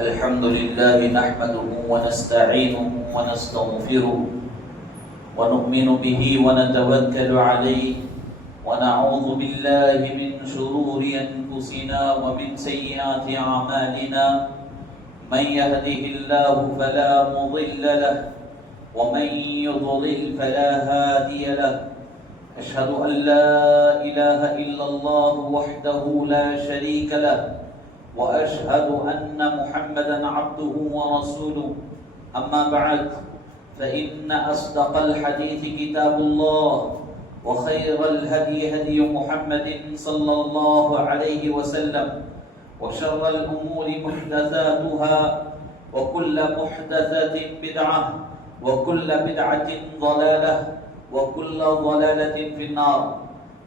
الحمد لله نحمده ونستعينه ونستغفره ونؤمن به ونتوكل عليه ونعوذ بالله من شرور أنفسنا ومن سيئات أعمالنا من يهده الله فلا مضل له ومن يضلل فلا هادي له أشهد أن لا إله إلا الله وحده لا شريك له وأشهد أن محمدًا عبده ورسوله أما بعد فإن أصدق الحديث كتاب الله وخير الهدي هدي محمد صلى الله عليه وسلم وشر الأمور محدثاتها وكل محدثة بدعة وكل بدعة ضلالة وكل ضلالة في النار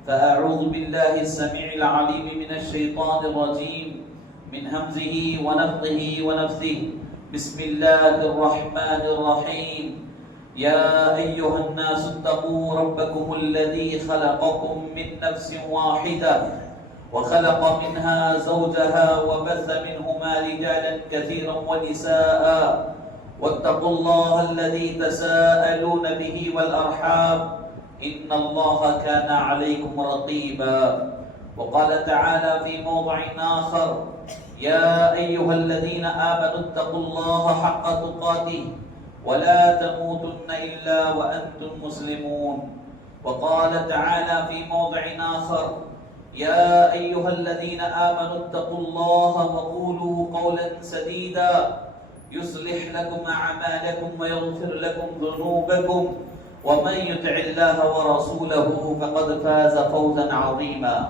فأعوذ بالله السميع العليم من الشيطان الرجيم من همزه ونفخه ونفثه بسم الله الرحمن الرحيم يا أيها الناس اتقوا ربكم الذي خلقكم من نفس واحدة وخلق منها زوجها وبث منهما رجالا كثيرا ونساء واتقوا الله الذي تساءلون به والأرحام إن الله كان عليكم رقيبا وقال تعالى في موضع آخر يا أيها الذين آمنوا اتقوا الله حق تقاته ولا تموتن إلا وأنتم مسلمون وقال تعالى في موضع آخر يا أيها الذين آمنوا اتقوا الله وقولوا قولا سديدا يصلح لكم أعمالكم ويغفر لكم ذنوبكم ومن يطع الله ورسوله فقد فاز فوزا عظيما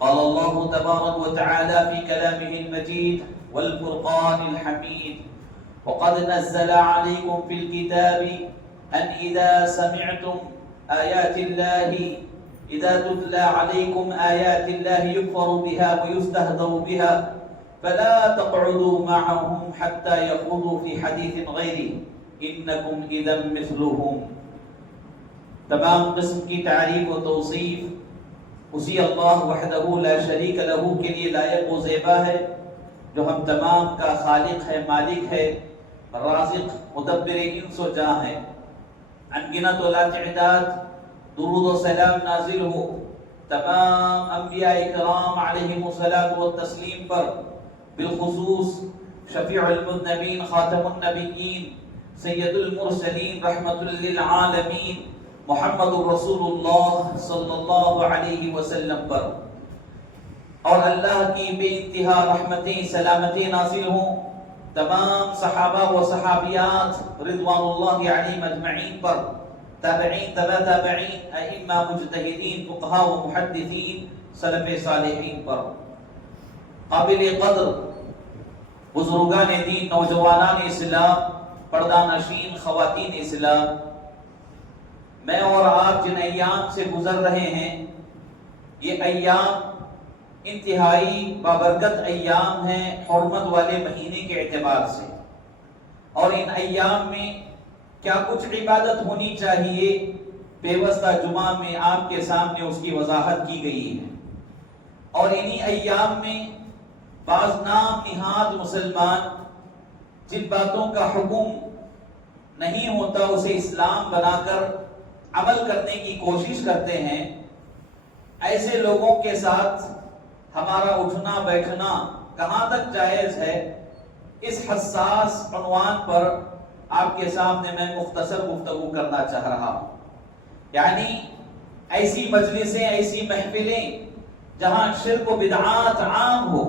قال الله تبارك وتعالى في كلامه المجيد والفرقان الحميد وقد نزل عليكم في الكتاب أن إذا سمعتم آيات الله إذا تتلى عليكم آيات الله يكفر بها ويستهزأ بها فلا تقعدوا معهم حتى يخوضوا في حديث غيره إنكم إذا مثلهم. تمام قسم کی تعریف و توصیف اسی اللہ وحدہ لا شریک لہ کے لیے لائق و زیبا ہے جو ہم تمام کا خالق ہے، مالک ہے، رازق، مدبر انس و جاں ہے. انگنت و لا تعداد درود و سلام نازل ہو تمام انبیاء کرام علیہم الصلاۃ والتسلیم پر، بالخصوص شفیع المذنبین، خاتم النبیین، سید المرسلین، رحمت للعالمین محمد رسول اللہ صلی اللہ علیہ وسلم پر، اور اللہ کی بے انتہا رحمتیں سلامتی نازل ہوں تمام صحابہ و صحابیات رضوان اللہ علیہم اجمعین پر، تابعین، تبع تابعین، ائمہ، مجتہدین، فقہاء و محدثین، سلف صالحین پر. قابل قدر بزرگان دین، نوجوانان اسلام، پردہ نشین خواتین اسلام، میں اور آپ جن ایام سے گزر رہے ہیں یہ ایام انتہائی بابرکت ایام ہیں حرمت والے مہینے کے اعتبار سے، اور ان ایام میں کیا کچھ عبادت ہونی چاہیے پیوستہ جمعہ میں آپ کے سامنے اس کی وضاحت کی گئی ہے. اور انہی ایام میں بعض نام نہاد مسلمان جن باتوں کا حکم نہیں ہوتا اسے اسلام بنا کر عمل کرنے کی کوشش کرتے ہیں، ایسے لوگوں کے ساتھ ہمارا اٹھنا بیٹھنا کہاں تک جائز ہے، اس حساس عنوان پر آپ کے سامنے میں مختصر گفتگو کرنا چاہ رہا ہوں. یعنی ایسی مجلسیں، ایسی محفلیں جہاں شرک و بدعات عام ہو،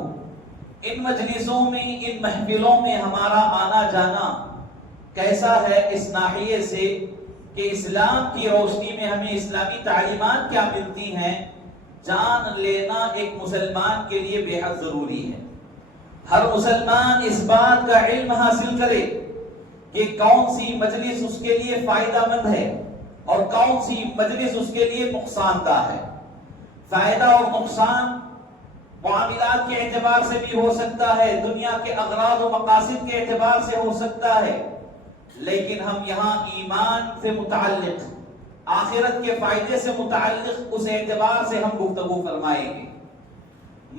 ان مجلسوں میں، ان محفلوں میں ہمارا آنا جانا کیسا ہے اس ناحیے سے کہ اسلام کی روشنی میں ہمیں اسلامی تعلیمات کیا ملتی ہیں، جان لینا ایک مسلمان کے لیے بے حد ضروری ہے. ہر مسلمان اس بات کا علم حاصل کرے کہ کون سی مجلس اس کے لیے فائدہ مند ہے اور کون سی مجلس اس کے لیے نقصان دہ ہے. فائدہ اور نقصان معاملات کے اعتبار سے بھی ہو سکتا ہے، دنیا کے اغراض و مقاصد کے اعتبار سے ہو سکتا ہے، لیکن ہم یہاں ایمان سے متعلق، آخرت کے فائدے سے متعلق اس اعتبار سے ہم گفتگو فرمائیں گے.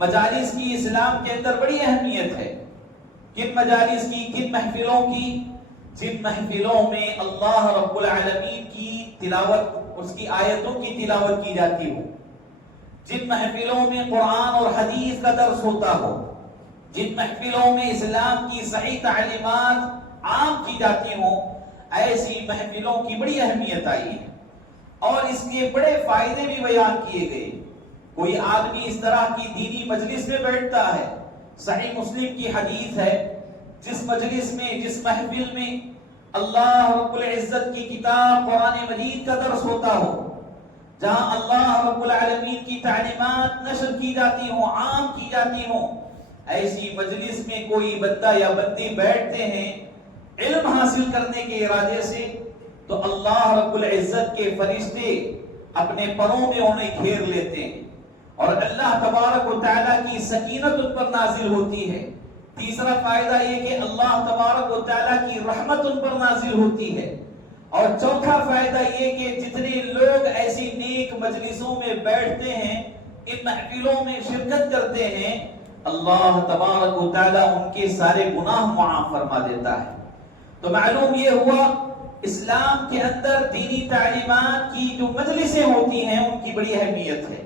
مجالس کی اسلام کے اندر بڑی اہمیت ہے. کن مجالس کی، کن محفلوں کی؟ جن محفلوں میں اللہ رب العالمین کی تلاوت، اس کی آیتوں کی تلاوت کی جاتی ہو، جن محفلوں میں قرآن اور حدیث کا درس ہوتا ہو، جن محفلوں میں اسلام کی صحیح تعلیمات عام کی جاتی ہوں، ایسی محفلوں کی بڑی اہمیت آئی ہے اور اس کے بڑے فائدے بھی بیان کیے گئے۔ کوئی آدمی اس طرح کی دینی مجلس میں بیٹھتا ہے، صحیح مسلم کی حدیث ہے، جس مجلس میں، جس محفل میں اللہ رب العزت کی کتاب قرآن مجید کا درس ہوتا ہو، جہاں اللہ رب العالمین کی تعلیمات نشر کی جاتی ہوں، عام کی جاتی ہوں، ایسی مجلس میں کوئی بندہ یا بندی بیٹھتے ہیں علم حاصل کرنے کے ارادے سے، تو اللہ رب العزت کے فرشتے اپنے پروں میں انہیں گھیر لیتے ہیں اور اللہ تبارک و تعالیٰ کی سکینت ان پر نازل ہوتی ہے۔ تیسرا فائدہ یہ کہ اللہ تبارک و تعالیٰ کی رحمت ان پر نازل ہوتی ہے، اور چوتھا فائدہ یہ کہ جتنے لوگ ایسی نیک مجلسوں میں بیٹھتے ہیں، ان محفلوں میں شرکت کرتے ہیں، اللہ تبارک و تعالیٰ ان کے سارے گناہ معاف فرما دیتا ہے۔ تو معلوم یہ ہوا اسلام کے اندر دینی تعلیمات کی جو مجلسیں ہوتی ہیں ان کی بڑی اہمیت ہے،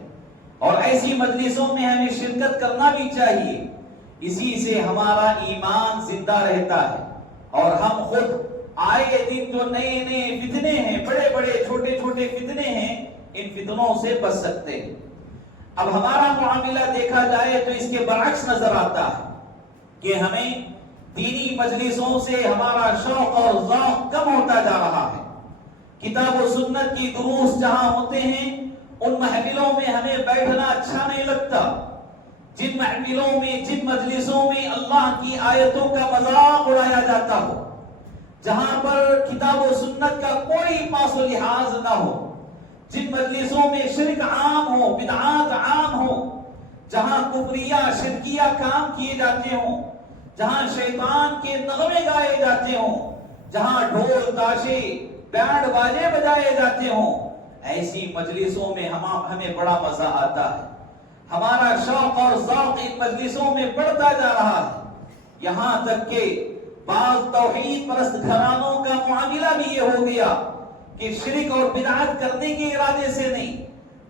اور ایسی مجلسوں میں ہمیں شرکت کرنا بھی چاہیے۔ اسی سے ہمارا ایمان زندہ رہتا ہے اور ہم خود آئے دن جو نئے نئے فتنے ہیں، بڑے بڑے چھوٹے چھوٹے فتنے ہیں، ان فتنوں سے بچ سکتے ہیں۔ اب ہمارا معاملہ دیکھا جائے تو اس کے برعکس نظر آتا ہے کہ ہمیں دینی مجلسوں سے ہمارا شوق اور ذوق کم ہوتا جا رہا ہے۔ کتاب و سنت کی دروس جہاں ہوتے ہیں ان محفلوں میں ہمیں بیٹھنا اچھا نہیں لگتا۔ جن محفلوں میں، جن مجلسوں میں اللہ کی آیتوں کا مذاق اڑایا جاتا ہو، جہاں پر کتاب و سنت کا کوئی پاس و لحاظ نہ ہو، جن مجلسوں میں شرک عام ہو، بدعات عام ہو، جہاں کفریہ شرکیہ کام کیے جاتے ہوں، جہاں شیطان کے نغمے گائے جاتے ہوں، جہاں ڈھول تاشے بینڈ باجے بجائے جاتے ہوں، ایسی مجلسوں میں ہمیں بڑا مزہ آتا ہے۔ ہمارا شوق اور ذوق ان مجلسوں میں بڑھتا جا رہا ہے، یہاں تک کہ بعض توحید پرست گھرانوں کا معاملہ بھی یہ ہو گیا کہ شرک اور بدعت کرنے کے ارادے سے نہیں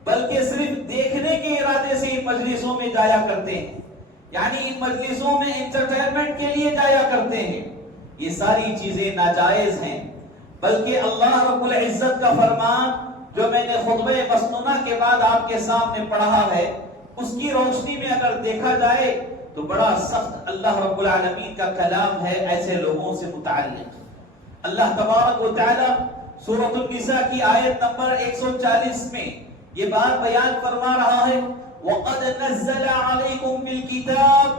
بلکہ صرف دیکھنے کے ارادے سے ان مجلسوں میں جایا کرتے ہیں، یعنی ان مجلسوں میں انٹرٹینمنٹ کے لیے جایا کرتے ہیں۔ یہ ساری چیزیں ناجائز ہیں، بلکہ اللہ رب العزت کا فرمان جو میں نے خطبہ مسنونہ کے بعد آپ کے سامنے پڑھا ہے، اس کی روشنی میں اگر دیکھا جائے تو بڑا سخت اللہ رب العالمین کا کلام ہے ایسے لوگوں سے متعلق۔ اللہ تبارک و تعالی سورۃ النساء کی آیت نمبر 140 میں یہ بات بیان فرما رہا ہے، وَقَدْ نَزَّلَ عَلَيْكُمْ فِي الْكِتَابِ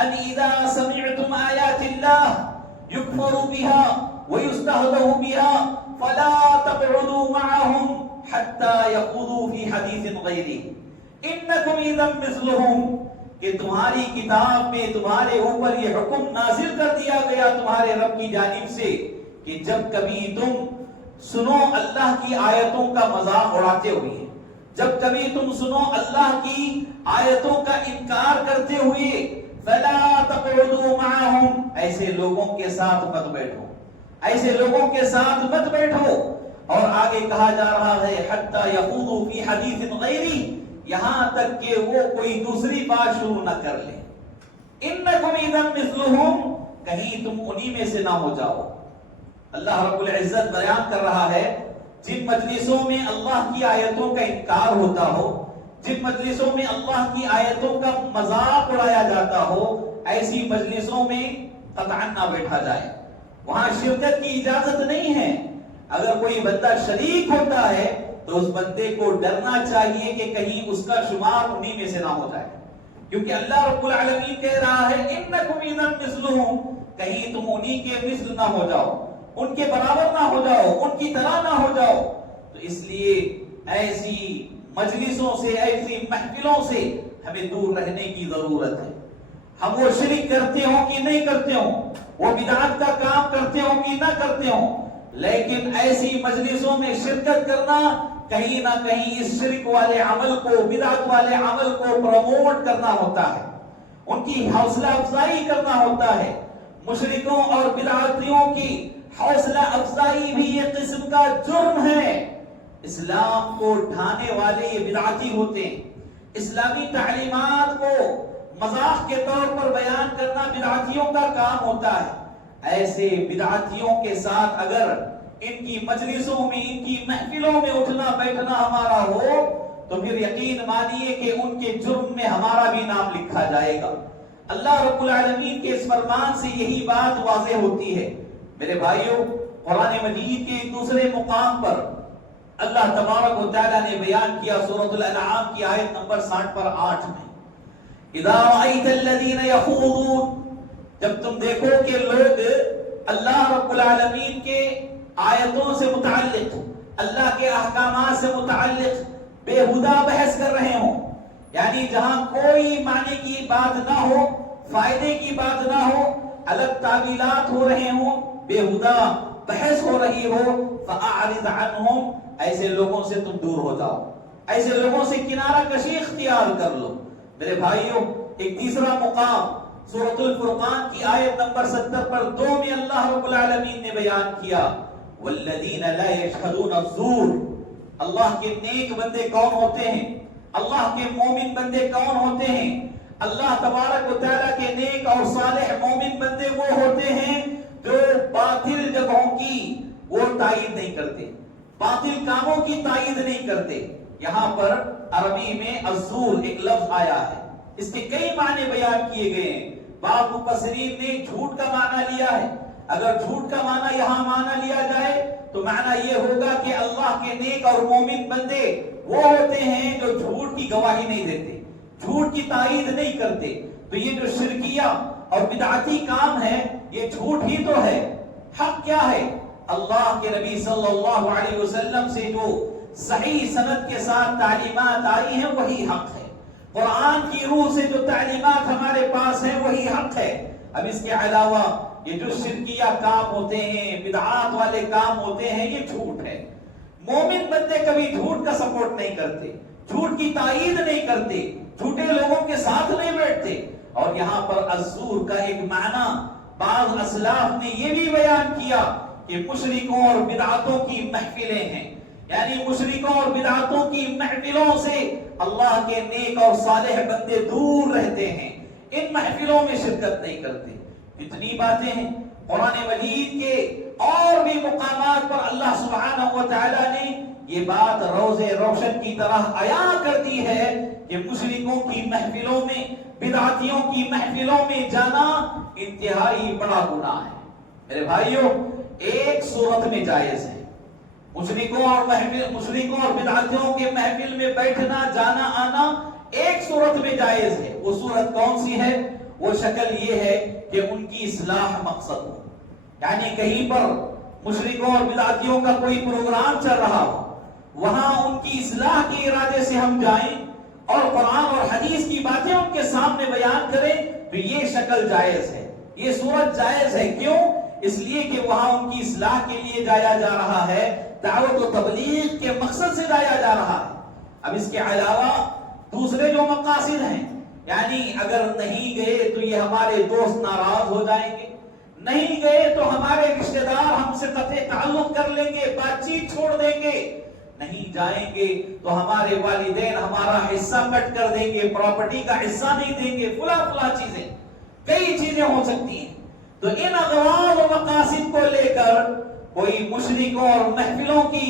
أَنْ إِذَا سَمِعْتُمْ آيَاتِ اللَّهِ يُكْفَرُ بِهَا وَيُسْتَهْزَأُ بِهَا فَلَا تَقْعُدُوا مَعَهُمْ حَتَّى يَخُوضُوا فِي حَدِيثٍ غَيْرِهِ انکم اذا مثلہم، کہ تمہاری کتاب میں تمہارے اوپر یہ حکم نازل کر دیا گیا تمہارے رب کی جانب سے کہ جب کبھی تم سنو اللہ کی آیتوں کا مذاق اڑاتے ہوئے، جب کبھی تم سنو اللہ کی آیتوں کا انکار کرتے ہوئے، فلا تقعدوا معہم، ایسے لوگوں کے ساتھ مت بیٹھو، ایسے لوگوں کے ساتھ مت بیٹھو۔ اور آگے کہا جا رہا ہے حتی یخوضوا فی حدیث غیری، یہاں تک کہ وہ کوئی دوسری بات شروع نہ کر لے۔ انکم اذا مثلہم، کہیں تم انہی میں سے نہ ہو جاؤ۔ اللہ رب العزت بیان کر رہا ہے جن مجلسوں میں اللہ کی آیتوں کا انکار ہوتا ہو، جن مجلسوں میں اللہ کی آیتوں کا مذاق اڑایا جاتا ہو، ایسی مجلسوں میں قطعاً نہ بیٹھا جائے، وہاں شرکت کی اجازت نہیں ہے۔ اگر کوئی بندہ شریک ہوتا ہے تو اس بندے کو ڈرنا چاہیے کہ کہیں اس کا شمار انہی میں سے نہ ہو جائے، کیونکہ اللہ رب العالمین کہہ رہا ہے انکم اذا مثلہم، کہیں تم انہی کے مثل نہ ہو جاؤ، ان کے برابر نہ ہو جاؤ، ان کی طرح نہ ہو جاؤ۔ تو اس لیے ایسی مجلسوں سے، ایسی محفلوں سے ہمیں دور رہنے کی ضرورت ہے۔ ہم وہ شرک کرتے ہوں کہ نہیں کرتے ہوں، وہ بدعت کا کام کرتے ہوں کہ نہ کرتے ہوں، لیکن ایسی مجلسوں میں شرکت کرنا کہیں نہ کہیں اس شرک والے عمل کو، بدعت والے عمل کو پروموٹ کرنا ہوتا ہے، ان کی حوصلہ افزائی کرنا ہوتا ہے، مشرکوں اور بدعتیوں کی حوصلہ افزائی بھی ایک قسم کا جرم ہے۔ اسلام کو ڈھانے والے یہ بدعتی ہوتے ہیں۔ اسلامی تعلیمات کو مذاق کے طور پر بیان کرنا بدعتیوں کا کام ہوتا ہے۔ ایسے بدعتیوں کے ساتھ اگر ان کی مجلسوں میں، ان کی محفلوں میں اٹھنا بیٹھنا ہمارا ہو تو پھر یقین مانیے کہ ان کے جرم میں ہمارا بھی نام لکھا جائے گا۔ اللہ رب العالمین کے اس فرمان سے یہی بات واضح ہوتی ہے۔ میرے بھائیوں، قرآن مجید کے ایک دوسرے مقام پر اللہ تبارک و تعالیٰ نے بیان کیا سورۃ الانعام کی آیت نمبر 60 پر 8 میں، اذا رأیت الذین یخوضون، جب تم دیکھو کہ لوگ اللہ رب العالمین کے آیتوں سے متعلق، اللہ کے احکامات سے متعلق بےہودہ بحث کر رہے ہوں، یعنی جہاں کوئی معنی کی بات نہ ہو، فائدے کی بات نہ ہو، الگ تعویلات ہو رہے ہوں، بےہودہ بحث ہو رہی ہو، فَأَعْرِضْ عَنْهُمْ، ایسے لوگوں سے تم دور ہو جاؤ، ایسے لوگوں سے کنارہ کشی اختیار کر لو۔ میرے بھائیوں، ایک تیسرا مقام سورۃ الفرقان کی آیت نمبر 70 پر 2 میں اللہ رب العالمین نے بیان کیا، وَالَّذِينَ لَا يَشْهَدُونَ الزُّورَ، اللہ کے نیک بندے کون ہوتے ہیں، اللہ کے مومن بندے کون ہوتے ہیں؟ اللہ تبارک و تعالیٰ کے نیک اور صالح مومن بندے وہ ہوتے ہیں جو باطل جگہوں کی وہ تائید نہیں کرتے، باطل کاموں کی تائید نہیں کرتے۔ یہاں پر عربی میں الزور ایک لفظ آیا ہے، اس کے کئی معنی بیان کیے گئے ہیں۔ بعض مفسرین نے جھوٹ کا معنی لیا ہے۔ اگر جھوٹ کا معنی یہاں معنی لیا جائے تو معنی یہ ہوگا کہ اللہ کے نیک اور مومن بندے وہ ہوتے ہیں جو جھوٹ کی گواہی نہیں دیتے، جھوٹ کی تائید نہیں کرتے۔ تو یہ جو شرکیہ اور بدعتی کام ہے یہ جھوٹ ہی تو ہے۔ حق کیا ہے؟ اللہ کے نبی صلی اللہ علیہ وسلم سے جو صحیح سند کے ساتھ تعلیمات آئی ہیں وہی حق ہے، قرآن کی روح سے جو تعلیمات ہمارے پاس ہیں وہی حق ہے۔ اب اس کے علاوہ یہ جو شرکیہ کام ہوتے ہیں، بدعات والے کام ہوتے ہیں، یہ جھوٹ ہے۔ مومن بندے کبھی جھوٹ کا سپورٹ نہیں کرتے، جھوٹ کی تائید نہیں کرتے، جھوٹے لوگوں کے ساتھ نہیں بیٹھتے۔ اور یہاں پر الزور کا ایک معنی بعض اسلاف نے یہ بھی بیان کیا کہ مشرکوں اور بدعاتوں کی محفلیں ہیں، یعنی مشرکوں اور بدعاتوں کی محفلوں سے اللہ کے نیک اور صالح بندے دور رہتے ہیں، ان محفلوں میں شرکت نہیں کرتے۔ اتنی باتیں ہیں۔ قرآن مجید کے اور بھی مقامات پر اللہ سبحانہ و تعالیٰ نے یہ بات روز روشن کی طرح عیاں کر دی ہے کہ مشرکوں کی محفلوں میں، بدعتیوں کی محفلوں میں جانا انتہائی بڑا گناہ ہے۔ میرے بھائیوں، ایک صورت میں جائز ہے، مشرکوں اور بدعتیوں کے محفل میں بیٹھنا جانا آنا ایک صورت میں جائز ہے۔ وہ صورت کون سی ہے؟ وہ شکل یہ ہے کہ ان کی اصلاح مقصد ہو، یعنی کہیں پر مشرکوں اور بدعتیوں کا کوئی پروگرام چل رہا ہو، وہاں ان کی اصلاح کے ارادے سے ہم جائیں اور قرآن اور حدیث کی باتیں ان کے سامنے بیان کریں تو یہ شکل جائز ہے، یہ صورت جائز ہے۔ کیوں؟ اس لیے کہ وہاں ان کی اصلاح کے لیے جایا جا رہا ہے، دعوت و تبلیغ کے مقصد سے جایا جا رہا ہے۔ اب اس کے علاوہ دوسرے جو مقاصد ہیں، یعنی اگر نہیں گئے تو یہ ہمارے دوست ناراض ہو جائیں گے، نہیں گئے تو ہمارے رشتہ دار ہم سے قطع تعلق کر لیں گے، بات چیت چھوڑ دیں گے، نہیں جائیں گے تو ہمارے والدین ہمارا حصہ کٹ کر دیں گے، پراپرٹی کا حصہ نہیں دیں گے، فلاں چیزیں، کئی چیزیں ہو سکتی ہیں۔ تو ان اغراض و مقاصد کو لے کر کوئی مشرکوں اور محفلوں کی،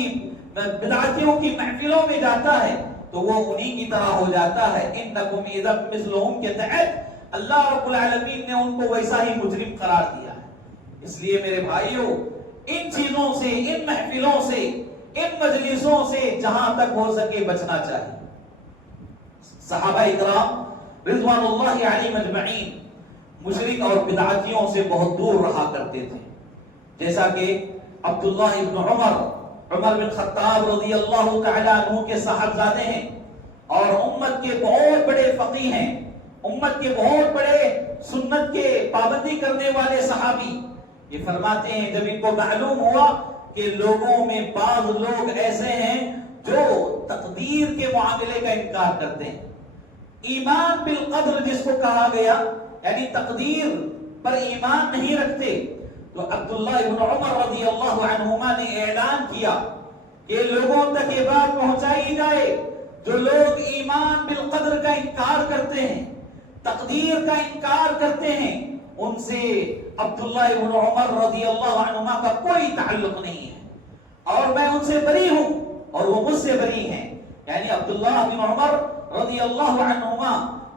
بدعتیوں کی محفلوں میں جاتا ہے تو وہ انہی کی طرح ہو جاتا ہے۔ انکم اذا مثلہم کے تحت اللہ رب العالمین نے ان کو ویسا ہی مجرم قرار دیا ہے۔ اس لیے میرے بھائیوں، ان چیزوں سے، ان محفلوں سے، ان مجلسوں سے جہاں تک ہو سکے بچنا چاہیے۔ صحابہ اکرام رضوان اللہ علیہم اجمعین مشرک اور بدعتیوں سے بہت دور رہا کرتے تھے، جیسا کہ عبداللہ ابن عمر بن خطاب رضی اللہ تعالیٰ عنہ کے صاحبزادے ہیں اور امت کے بہت بڑے فقیہ ہیں، امت کے بہت بڑے سنت کے پابندی کرنے والے صحابی۔ یہ فرماتے ہیں جب ان کو معلوم ہوا کہ لوگوں میں بعض لوگ ایسے ہیں جو تقدیر کے معاملے کا انکار کرتے ہیں، ایمان بالقدر جس کو کہا گیا، یعنی تقدیر پر ایمان نہیں رکھتے. تو عبداللہ ابن عمر رضی اللہ عنہما نے اعلان کیا کہ لوگوں تک یہ بات پہنچائی جائے جو لوگ ایمان بالقدر کا انکار کرتے ہیں، تقدیر کا انکار کرتے ہیں، ان سے عبداللہ ابن عمر رضی اللہ عنہما کا کوئی تعلق نہیں ہے، اور میں ان سے بری ہوں اور وہ مجھ سے بری ہیں. یعنی عبداللہ ابن عمر رضی اللہ عنہما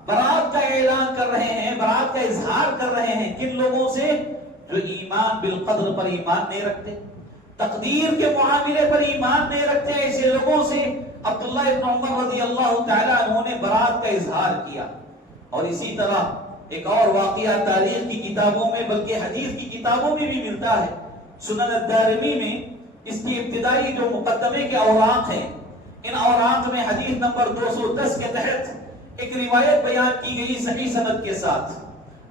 برات کا اعلان کر رہے ہیں، برات کا اظہار کر رہے ہیں کن لوگوں سے؟ جو ایمان بالقدر پر ایمان نہیں رکھتے، تقدیر کے معاملے پر ایمان نہیں رکھتے، ایسے لوگوں سے عبداللہ ابن عمر رضی اللہ تعالیٰ عنہ نے برات کا اظہار کیا. اور اسی طرح ایک اور واقعہ تاریخ کی کتابوں میں بلکہ حدیث کی کتابوں میں بھی ملتا ہے. سنن الدارمی میں اس کی ابتدائی جو مقدمے کے اوراق ہیں، ان اوراق میں حدیث نمبر 210 کے تحت ایک روایت بیان کی گئی صحیح سند کے ساتھ.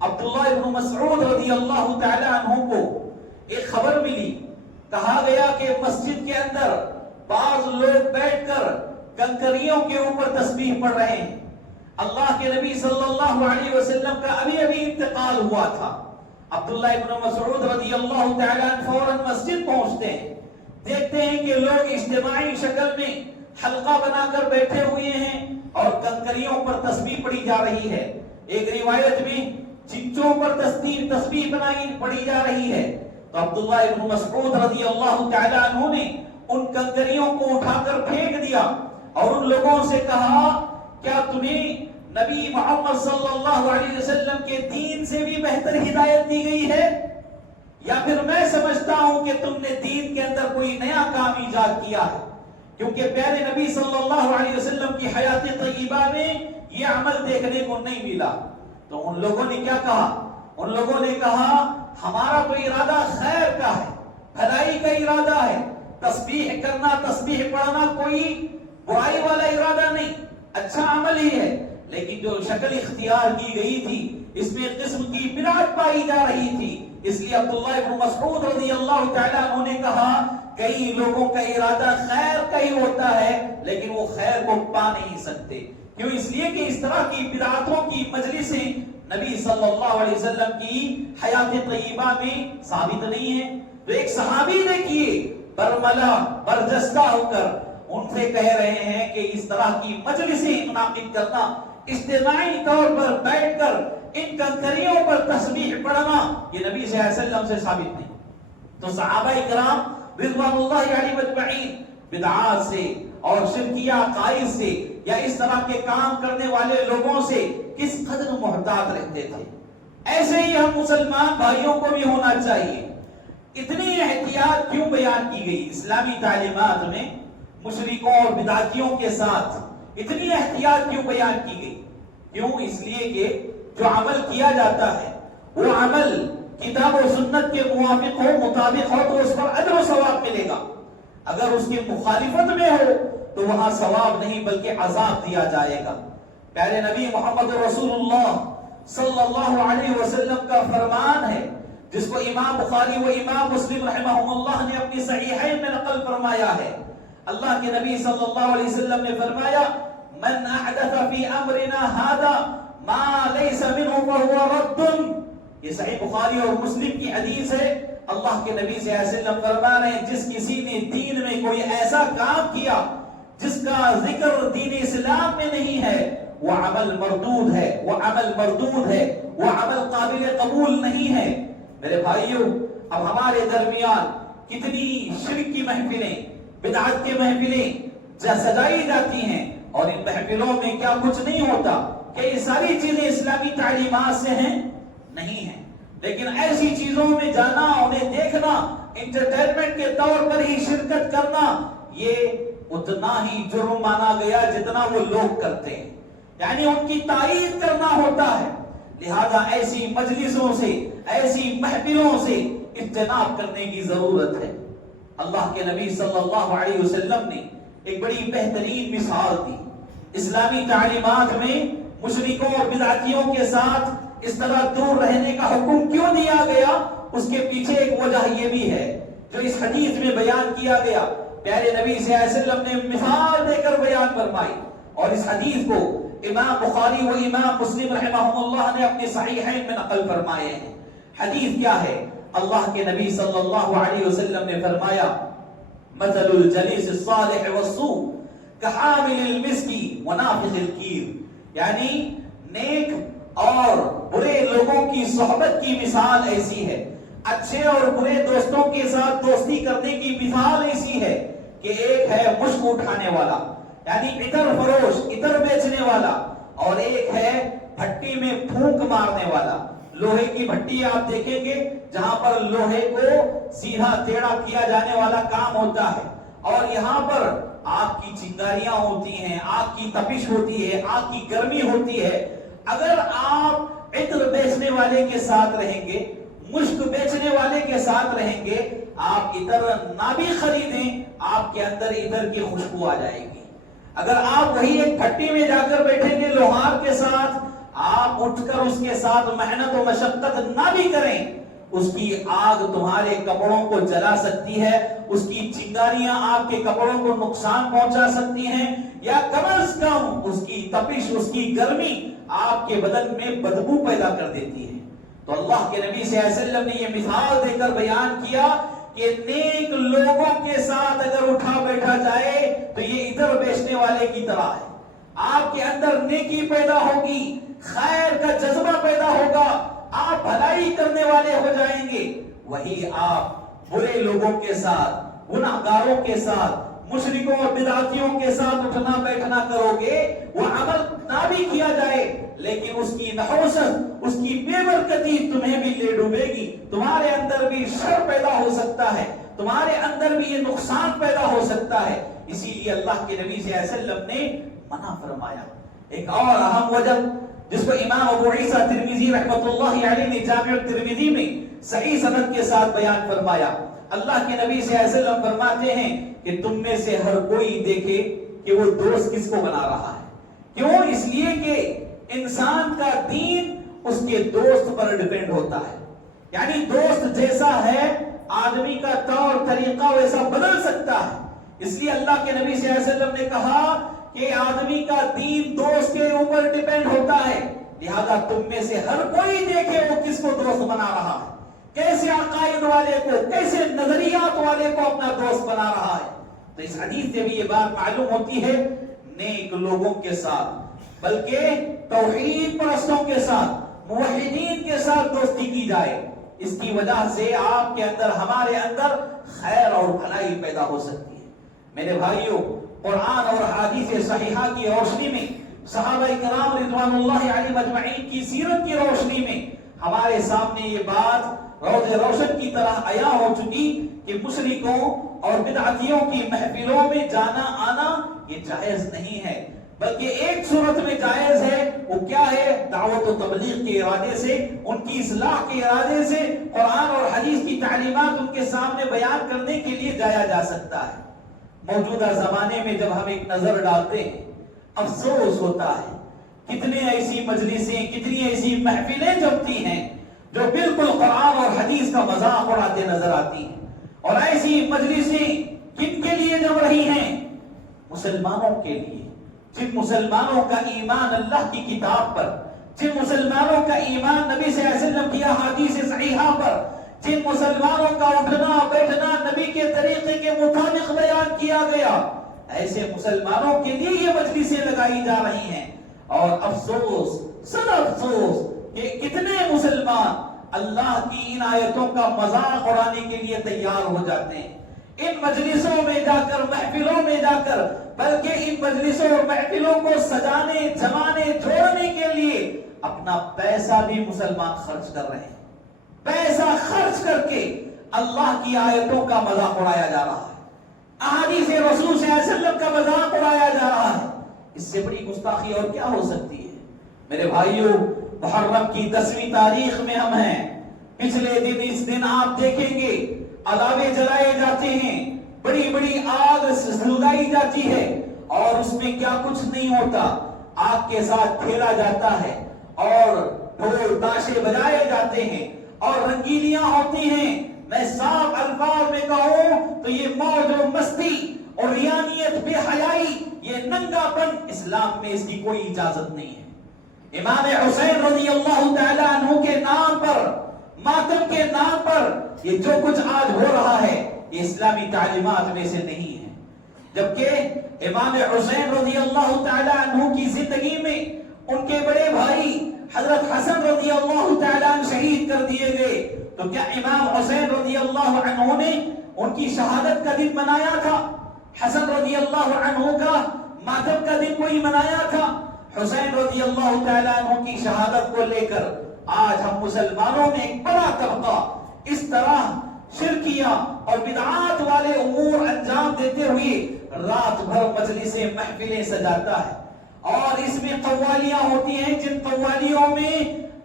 عبداللہ ابن مسعود رضی اللہ تعالی عنہ کو ایک خبر ملی، کہا گیا کہ مسجد کے اندر بعض لوگ بیٹھ کر کنکریوں کے اوپر تسبیح پڑھ رہے ہیں. اللہ کے نبی صلی اللہ علیہ وسلم کا ابھی انتقال ہوا تھا. عبداللہ ابن مسعود رضی اللہ تعالی عنہ فوراً مسجد پہنچتے ہیں، دیکھتے ہیں کہ لوگ اجتماعی شکل میں حلقہ بنا کر بیٹھے ہوئے ہیں اور کنکریوں پر تسبیح پڑھی جا رہی ہے. ایک روایت میں چنچوں پر تسبیح پڑھی جا رہی ہے. تو عبداللہ ابن مسعود رضی اللہ تعالی عنہ نے ان کنکریوں کو اٹھا کر پھینک دیا اور ان لوگوں سے کہا، کیا تمہیں نبی محمد صلی اللہ علیہ وسلم کے دین سے بھی بہتر ہدایت دی گئی ہے، یا پھر میں سمجھتا ہوں کہ تم نے دین کے اندر کوئی نیا کام ایجاد کیا ہے؟ کیونکہ پیارے نبی صلی اللہ علیہ وسلم کی حیات طیبہ میں یہ عمل دیکھنے کو نہیں ملا. تو ان لوگوں نے کیا کہا؟ ان لوگوں نے کہا ہمارا تو ارادہ خیر کا ہے، بھلائی کا ارادہ ہے، تسبیح کرنا، تسبیح پڑھنا کوئی برائی والا ارادہ نہیں، اچھا عمل ہی ہے. لیکن جو شکل اختیار کی گئی تھی اس میں قسم کی بدعت پائی جا رہی تھی. اس لیے عبداللہ ابن مسعود رضی اللہ تعالیٰ عنہ نے کہا کئی لوگوں کا ارادہ خیر کا ہی ہوتا ہے لیکن وہ خیر کو پا نہیں سکتے. کیوں؟ اس لیے کہ اس طرح کی بدعتوں کی مجلسیں نبی صلی اللہ علیہ وسلم کی حیات طیبہ میں ثابت نہیں ہے. تو ایک صحابی دیکھیے برملا برجستہ ہو کر ان سے کہہ رہے ہیں کہ اس طرح کی مجلسیں منعقد کرنا، اجتماعی طور پر بیٹھ کر ان کنکریوں پر تسبیح پڑھنا، یہ نبی صلی اللہ علیہ وسلم سے ثابت نہیں. تو صحابہ کرام رضوان اللہ علیہم اجمعین بدعات سے اور شرکیہ عقائد سے یا اس طرح کے کام کرنے والے لوگوں سے کس قدر محتاط رہتے تھے. ایسے ہی ہم مسلمان بھائیوں کو بھی ہونا چاہیے. اتنی احتیاط کیوں بیان کی گئی اسلامی تعلیمات میں؟ مشرکوں اور بدعتیوں کے ساتھ اتنی احتیاط کیوں بیان کی گئی؟ کیوں؟ اس لیے کہ جو عمل کیا جاتا ہے وہ عمل کتاب و سنت کے موافق ہو، مطابق ہو تو اس پر اجر و ثواب ملے گا. اگر اس کی مخالفت میں ہو تو وہاں ثواب نہیں بلکہ عذاب دیا جائے گا. پیارے نبی محمد رسول اللہ صلی اللہ علیہ وسلم کا فرمان ہے جس کو امام بخاری و امام مسلم رحمہم اللہ نے اپنی صحیحین میں نقل فرمایا ہے. اللہ کے نبی صلی اللہ علیہ وسلم نے فرمایا من احدث فی امرنا هذا ما ليس منه فهو رد. یہ صحیح بخاری اور مسلم کی حدیث ہے. اللہ کے نبی صلی اللہ علیہ وسلم فرما رہے ہیں جس کسی نے دین میں کوئی ایسا کام کیا جس کا ذکر دین اسلام میں نہیں ہے وہ عمل مردود ہے، وہ عمل مردود ہے، وہ عمل قابل قبول نہیں ہے. میرے بھائیوں، اب ہمارے درمیان کتنی شرک کی محفلیں، بدعت کی محفلیں سجائی جاتی ہیں اور ان محفلوں میں کیا کچھ نہیں ہوتا. کہ یہ ساری چیزیں اسلامی تعلیمات سے ہیں؟ نہیں ہیں. لیکن ایسی چیزوں میں جانا، انہیں دیکھنا، انٹرٹینمنٹ کے طور پر ہی شرکت کرنا، یہ اتنا ہی جرم مانا گیا جتنا وہ لوگ کرتے ہیں. یعنی ان کی تائید کرنا ہوتا ہے. لہذا ایسی مجلسوں سے، ایسی محفلوں سے اجتناب کرنے کی ضرورت ہے. اللہ کے نبی صلی اللہ علیہ وسلم نے ایک بڑی بہترین مثال دی. اسلامی تعلیمات میں مشرکوں اور بدعتیوں کے ساتھ اس طرح دور رہنے کا حکم کیوں دیا گیا؟ اس کے پیچھے ایک وجہ یہ بھی ہے جو اس حدیث میں بیان کیا گیا. پیارے نبی صلی اللہ علیہ وسلم نے مثال دے کر بیان فرمائی اور اس حدیث کو امام بخاری و امام مسلم رحمہم اللہ نے اپنے صحیحین میں نقل فرمائے ہیں. حدیث کیا ہے؟ اللہ کے نبی صلی اللہ علیہ وسلم نے فرمایا مثل الجلیس الصالح والسوء کحامل المسک ونافخ الکیر، یعنی نیک اور برے لوگوں کی صحبت کی مثال ایسی ہے، اچھے اور برے دوستوں کے ساتھ دوستی کرنے کی مثال ایسی ہے کہ ایک ہے مشک اٹھانے والا یعنی عطر فروش، عطر بیچنے والا، اور ایک ہے بھٹی میں پھونک مارنے والا۔ لوہے کی بھٹی آپ دیکھیں گے جہاں پر لوہے کو سیدھا ٹیڑھا کیا جانے والا کام ہوتا ہے، اور یہاں پر آگ کی چنگاریاں ہوتی ہیں، آگ کی تپش ہوتی ہے، آگ کی گرمی ہوتی ہے۔ اگر آپ عطر بیچنے والے کے ساتھ رہیں گے، مشک بیچنے والے کے ساتھ رہیں گے، آپ عطر نہ بھی خریدیں، آپ کے اندر عطر کی خوشبو آ جائے گی۔ اگر آپ وہی ایک بھٹی میں جا کر بیٹھیں گے لوہار کے ساتھ، آپ اٹھ کر اس کے ساتھ محنت و مشقت نہ بھی کریں، اس کی آگ تمہارے کپڑوں کو جلا سکتی ہے، اس کی چنگاریاں آپ کے کپڑوں کو نقصان پہنچا سکتی ہیں، یا کم از کم اس کی تپش، اس کی گرمی آپ کے بدن میں بدبو پیدا کر دیتی ہے۔ تو اللہ کے نبی صلی اللہ علیہ وسلم نے یہ مثال دے کر بیان کیا کہ نیک لوگوں کے ساتھ اگر اٹھا بیٹھا جائے تو یہ عطر بیچنے والے کی طرح ہے، آپ کے اندر نیکی پیدا ہوگی، خیر کا جذبہ پیدا ہوگا، آپ بھلائی کرنے والے ہو جائیں گے۔ وہی آپ برے لوگوں کے ساتھ، گناہگاروں کے ساتھ، مشرکوں اور بدعتیوں کے ساتھ اٹھنا بیٹھنا کرو گے، وہ عمل نہ بھی کیا جائے لیکن اس کی نحوست، اس کی بے برکتی تمہیں بھی لے ڈوبے گی، تمہارے اندر بھی شر پیدا ہو سکتا ہے، تمہارے اندر بھی یہ نقصان پیدا ہو سکتا ہے۔ اسی لیے اللہ کے نبی صلی اللہ علیہ وسلم نے منع فرمایا۔ ایک اور اہم وجہ جس کو امام ابو عیسیٰ ترمذی رحمۃ اللہ علیہ نے جامع الترمذی میں صحیح سند کے ساتھ بیان فرمایا، اللہ کے نبی صلی اللہ علیہ وسلم فرماتے ہیں کہ تم میں سے ہر کوئی دیکھے کہ وہ دوست کس کو بنا رہا ہے۔ کیوں؟ اس لیے کہ انسان کا دین اس کے دوست پر ڈیپینڈ ہوتا ہے، یعنی دوست جیسا ہے آدمی کا طور طریقہ ویسا بدل سکتا ہے۔ اس لیے اللہ کے نبی صلی اللہ علیہ وسلم نے کہا کہ آدمی کا دین دوست کے اوپر ڈیپینڈ ہوتا ہے، لہذا تم میں سے ہر کوئی دیکھے وہ کس کو دوست بنا رہا ہے، کیسے عقائد والے کو، کیسے نظریات والے کو اپنا دوست بنا رہا ہے۔ تو اس حدیث سے بھی یہ بات معلوم ہوتی ہے، نیک لوگوں کے ساتھ بلکہ توحید پرستوں کے ساتھ، موحدین کے ساتھ دوستی کی جائے، اس کی وجہ سے آپ کے اندر، ہمارے اندر خیر اور بھلائی پیدا ہو سکتی ہے۔ میرے بھائیوں، قرآن اور حدیث صحیحہ کی روشنی میں، صحابہ کرام رضوان اللہ علیہم اجمعین کی سیرت کی روشنی میں ہمارے سامنے یہ بات روز روشن کی طرح عیاں ہو چکی کہ مشرکوں اور بدعتیوں کی محفلوں میں جانا آنا یہ جائز نہیں ہے، بلکہ ایک صورت میں جائز ہے، وہ کیا ہے؟ دعوت و تبلیغ کے ارادے سے، ان کی اصلاح کے ارادے سے قرآن اور حدیث کی تعلیمات ان کے سامنے بیان کرنے کے لیے جایا جا سکتا ہے۔ موجودہ زمانے میں جب ہم ایک نظر ڈالتے ہیں، افسوس ہوتا ہے کتنے ایسی مجلسیں، کتنی ایسی محفلیں جمتی ہیں جو بالکل قرآن اور حدیث کا مذاق اڑاتے نظر آتی ہیں، اور ایسی مجلسیں کن کے لیے جم رہی ہیں؟ مسلمانوں کے لیے، جن مسلمانوں کا ایمان اللہ کی کتاب پر، جن مسلمانوں کا ایمان نبی صلی اللہ علیہ وسلم کی احادیث صحیحہ پر، جن مسلمانوں کا اٹھنا بیٹھنا نبی کے طریقے کے مطابق بیان کیا گیا، ایسے مسلمانوں کے لیے یہ مجلسیں لگائی جا رہی ہیں۔ اور افسوس، سن افسوس کہ کتنے مسلمان اللہ کی ان آیتوں کا مذاق اڑانے کے لیے تیار ہو جاتے ہیں، ان مجلسوں میں جا کر، محفلوں میں جا کر، بلکہ ان مجلسوں اور محفلوں کو سجانے، جمانے، جوڑنے کے لیے اپنا پیسہ بھی مسلمان خرچ کر رہے ہیں، پیسہ خرچ کر کے اللہ کی آیتوں کا مذاق اڑایا جا رہا ہے، احادیث رسول صلی اللہ علیہ وسلم کا مذاق اڑایا جا رہا ہے۔ اس سے بڑی گستاخی اور کیا ہو سکتی ہے؟ میرے بھائیوں، محرم کی 10ویں تاریخ میں ہم ہیں، پچھلے دن اس دن آپ دیکھیں گے علاوے جلائے جاتے ہیں، بڑی بڑی آگ سلگائی جاتی ہے، اور اس میں کیا کچھ نہیں ہوتا، آگ کے ساتھ کھیلا جاتا ہے، اور ڈھول تاشے بجائے جاتے ہیں، اور رنگینیاں ہوتی ہیں۔ میں صاف الفاظ میں کہوں تو یہ موج و مستی اور ریانیت، بے حیائی، یہ ننگا پن اسلام میں اس کی کوئی اجازت نہیں ہے۔ امام حسین رضی اللہ تعالی عنہ کے نام پر ماتم کے نام پر یہ جو کچھ آج ہو رہا ہے یہ اسلامی تعلیمات میں سے نہیں ہے. جبکہ امام حسین رضی اللہ تعالی عنہ کی زندگی میں ان کے بڑے بھائی حضرت حسن رضی اللہ تعالی عنہ شہید کر دیے گئے. تو کیا امام حسین رضی اللہ عنہ نے ان کی شہادت کا دن منایا تھا؟ حسن رضی اللہ عنہ کا ماتم کا دن کوئی منایا تھا؟ حسین رضی اللہ تعالی عنہ کی شہادت کو لے کر آج ہم مسلمانوں میں ایک بڑا طبقہ اس طرح شرکیہ اور بدعات والے امور انجام دیتے ہوئے رات بھر مجلسیں محفلیں سجاتا ہے، اور اس میں قوالیاں ہوتی ہیں جن قوالیوں میں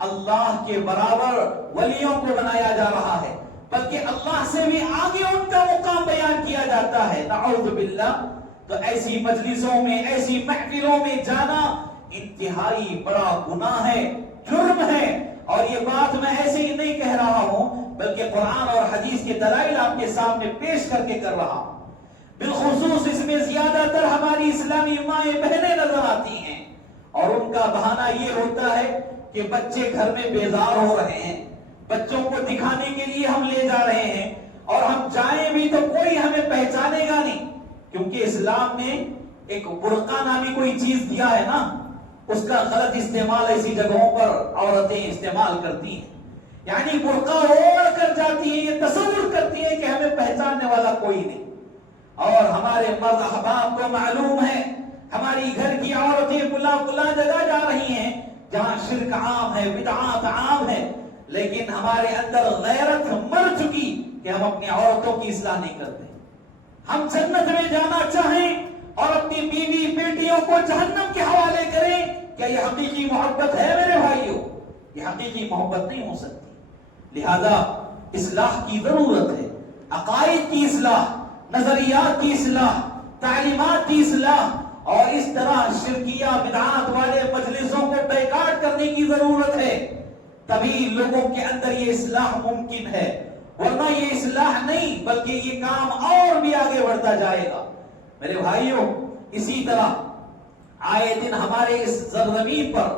اللہ کے برابر ولیوں کو بنایا جا رہا ہے، بلکہ اللہ سے بھی آگے ان کا مقام بیان کیا جاتا ہے. نعوذ باللہ. تو ایسی مجلسوں میں ایسی محفلوں میں جانا انتہائی بڑا گناہ ہے، جرم ہے. اور یہ بات میں ایسے ہی نہیں کہہ رہا ہوں بلکہ قرآن اور حدیث کے دلائل آپ کے سامنے پیش کر کے کر رہا ہوں. بالخصوص اس میں زیادہ تر ہماری اسلامی مائیں بہنیں نظر آتی ہیں، اور ان کا بہانہ یہ ہوتا ہے کہ بچے گھر میں بیزار ہو رہے ہیں، بچوں کو دکھانے کے لیے ہم لے جا رہے ہیں، اور ہم جائیں بھی تو کوئی ہمیں پہچانے گا نہیں، کیونکہ اسلام نے ایک برقع نامی کوئی چیز دیا ہے نا، اس کا غلط استعمال ایسی جگہوں پر عورتیں استعمال کرتی ہیں. یعنی برقع اوڑھ کر جاتی ہیں، یہ تصور کرتی ہیں کہ ہمیں پہچاننے والا کوئی نہیں. اور ہمارے مرد احباب کو معلوم ہے ہماری گھر کی عورتیں کلا جگہ جا رہی ہیں جہاں شرک عام ہے، بدعات عام ہے، لیکن ہمارے اندر غیرت مر چکی کہ ہم اپنی عورتوں کی اصلاح نہیں کرتے. ہم جنت میں جانا چاہیں اور اپنی بیوی بیٹیوں کو جہنم کے حوالے کریں، کیا یہ حقیقی محبت ہے میرے بھائیوں؟ یہ حقیقی محبت نہیں ہو سکتی. لہذا اصلاح کی ضرورت ہے، عقائد کی اصلاح، نظریات کی اصلاح، تعلیمات کی اصلاح، اور اس طرح شرکیہ بدعات والے مجلسوں کو بیکاٹ کرنے کی ضرورت ہے. تبھی لوگوں کے اندر یہ اصلاح ممکن ہے، ورنہ یہ اصلاح نہیں بلکہ یہ کام اور بھی آگے بڑھتا جائے گا. میرے بھائیوں، اسی طرح آئے دن ہمارے اس سرزمین پر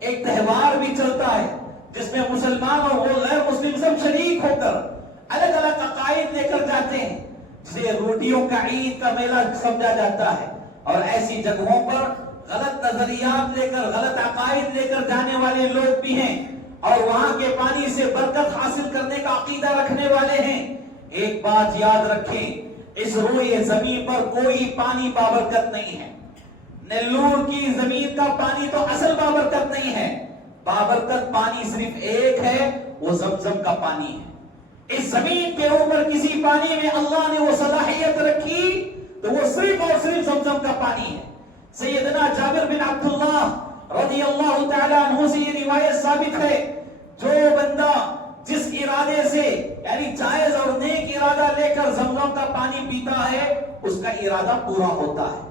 ایک تہوار بھی چلتا ہے جس میں مسلمان اور غیر مسلم سب شریک ہو کر الگ الگ عقائد لے کر جاتے ہیں، جسے روٹیوں کا عید کا میلہ سمجھا جاتا ہے. اور ایسی جگہوں پر غلط نظریات لے کر، غلط عقائد لے کر جانے والے لوگ بھی ہیں، اور وہاں کے پانی سے برکت حاصل کرنے کا عقیدہ رکھنے والے ہیں. ایک بات یاد رکھیں، اس روئے زمین پر کوئی پانی بابرکت نہیں ہے. نیلور کی زمین کا پانی تو اصل بابرکت نہیں ہے. بابرکت پانی صرف ایک ہے، وہ زمزم کا پانی ہے. اس زمین کے اوپر کسی پانی میں اللہ نے وہ صلاحیت رکھی تو وہ صرف اور صرف زمزم کا پانی ہے. سیدنا جابر بن عبداللہ رضی اللہ تعالی عنہ سے یہ روایت ثابت ہے، جو بندہ جس ارادے سے یعنی جائز اور نیک ارادہ لے کر زمزم کا پانی پیتا ہے اس کا ارادہ پورا ہوتا ہے.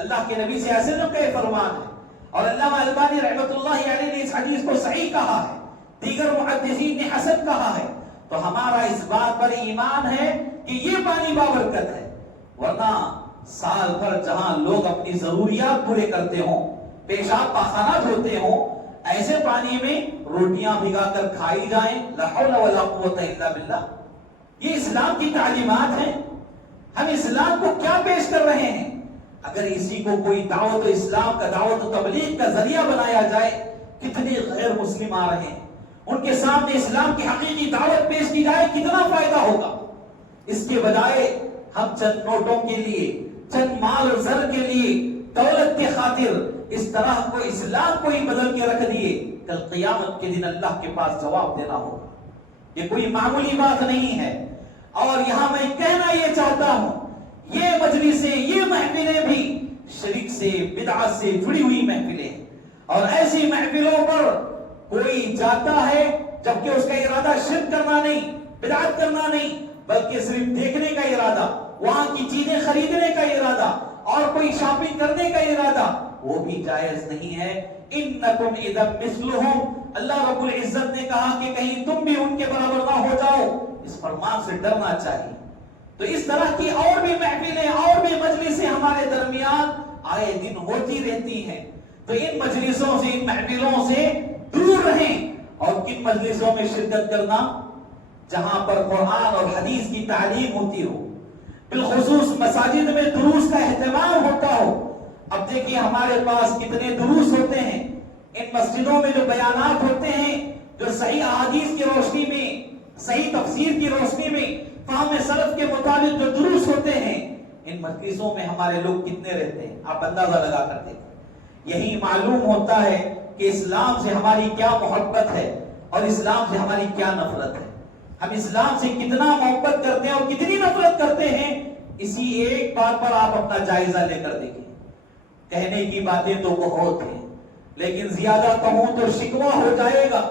اللہ کے نبی سے ایسے کا یہ فرمان ہے، اور علامہ البانی رحمۃ اللہ علیہ نے اس حدیث کو صحیح کہا ہے، دیگر محدثین نے حسن کہا ہے. تو ہمارا اس بات پر ایمان ہے کہ یہ پانی بابرکت ہے. ورنہ سال بھر جہاں لوگ اپنی ضروریات پورے کرتے ہوں، پیشاب پاخانہ دھوتے ہوں، ایسے پانی میں روٹیاں بھگا کر کھائی جائیں، لا حول ولا قوت الا باللہ. یہ اسلام کی تعلیمات ہیں. ہم اسلام کو کیا پیش کر رہے ہیں؟ اگر اسی کو کوئی دعوت اسلام کا، دعوت و تبلیغ کا ذریعہ بنایا جائے، کتنے غیر مسلم آ رہے ہیں، ان کے سامنے اسلام کی حقیقی دعوت پیش کی جائے، کتنا فائدہ ہوگا. اس کے بجائے ہم چند نوٹوں کے لیے، چند مال اور زر کے لیے، دولت کے خاطر اس طرح کو اسلام کو ہی بدل کے رکھ دیے، کل قیامت کے دن اللہ کے پاس جواب دینا ہوگا. یہ کوئی معمولی بات نہیں ہے. اور یہاں میں کہنا یہ چاہتا ہوں، یہ مجلسیں، یہ محفلیں بھی شرک سے، بدعت سے جڑی ہوئی محفلیں ہیں. اور ایسی محفلوں پر کوئی جاتا ہے جبکہ اس کا ارادہ شرک کرنا نہیں، بدعت کرنا نہیں، بلکہ صرف دیکھنے کا ارادہ، وہاں کی چیزیں خریدنے کا ارادہ، اور کوئی شاپنگ کرنے کا ارادہ، وہ بھی جائز نہیں ہے. انکم اذا مثلہم، اللہ رب العزت نے کہا کہ کہیں تم بھی ان کے برابر نہ ہو جاؤ. اس فرمان سے ڈرنا چاہیے. تو اس طرح کی اور بھی محفلیں، اور بھی مجلسیں ہمارے درمیان آئے دن ہوتی رہتی ہیں. تو ان مجلسوں سے، ان محفلوں سے دور رہیں، اور کن مجلسوں میں شرکت کرنا؟ جہاں پر قرآن اور حدیث کی تعلیم ہوتی ہو، بالخصوص مساجد میں دروس کا اہتمام ہوتا ہو۔ اب دیکھیے ہمارے پاس کتنے دروس ہوتے ہیں، ان مسجدوں میں جو بیانات ہوتے ہیں، جو صحیح احادیث کی روشنی میں، صحیح تفسیر کی روشنی میں، فہم سلف کے مطابق جو دروس ہوتے ہیں، ان مجلسوں میں ہمارے لوگ کتنے رہتے ہیں؟ آپ اندازہ لگا کر دیکھیں۔ یہی معلوم ہوتا ہے کہ اسلام سے ہماری کیا محبت ہے اور اسلام سے ہماری کیا نفرت ہے۔ ہم اسلام سے کتنا محبت کرتے ہیں اور کتنی نفرت کرتے ہیں، اسی ایک بات پر آپ اپنا جائزہ لے کر دیکھیں۔ کہنے کی باتیں تو بہت ہیں، لیکن زیادہ کہوں تو شکوہ ہو جائے گا۔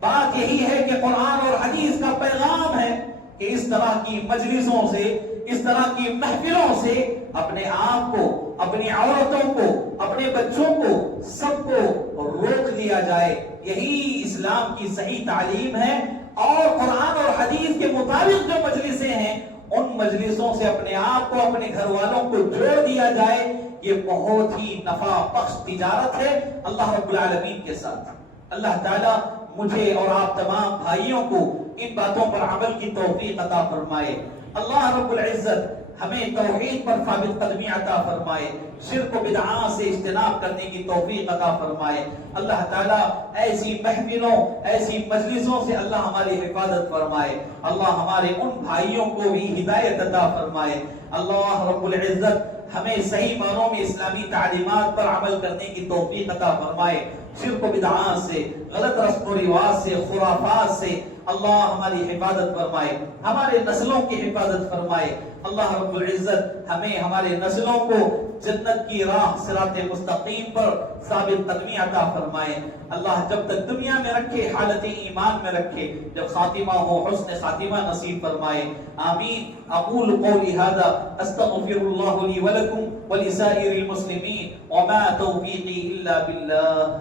بات یہی ہے کہ قرآن اور حدیث کا پیغام ہے کہ اس طرح کی مجلسوں سے، اس طرح کی محفلوں سے اپنے آپ کو، اپنی عورتوں کو، اپنے بچوں کو، سب کو روک لیا جائے۔ یہی اسلام کی صحیح تعلیم ہے، اور قرآن اور حدیث کے مطابق جو مجلسیں ہیں، ان مجلسوں سے اپنے آپ کو، اپنے گھر والوں کو جوڑ دیا جائے۔ یہ بہت ہی نفع بخش تجارت ہے اللہ رب العالمین کے ساتھ۔ اللہ تعالیٰ مجھے اور آپ تمام بھائیوں کو ان باتوں پر عمل کی توفیق عطا فرمائے۔ اللہ رب العزت ہمیں توحید پر ثابت قدمی عطا فرمائے، شرک و بدعات سے اجتناب کرنے کی توفیق عطا فرمائے۔ اللہ تعالیٰ ایسی محفلوں، ایسی مجلسوں سے اللہ ہماری حفاظت فرمائے۔ اللہ ہمارے ان بھائیوں کو بھی ہدایت عطا فرمائے۔ اللہ رب العزت ہمیں صحیح معنوں میں اسلامی تعلیمات پر عمل کرنے کی توفیق عطا فرمائے۔ شرک و بدعات سے، غلط رسم و رواج سے، خرافات سے اللہ ہماری حفاظت فرمائے، ہمارے نسلوں کی حفاظت فرمائے۔ اللہ رب العزت ہمیں، ہمارے نسلوں کو جنت کی راہ صراط مستقیم پر ثابت قدمی عطا فرمائے۔ اللہ جب تک دنیا میں رکھے حالت ایمان میں رکھے، جب خاتمہ ہو حسن خاتمہ نصیب فرمائے۔ آمین۔ اقول قولی ھذا استغفر اللہ لی ولکم ولسائر المسلمین وما توفیقی الا باللہ۔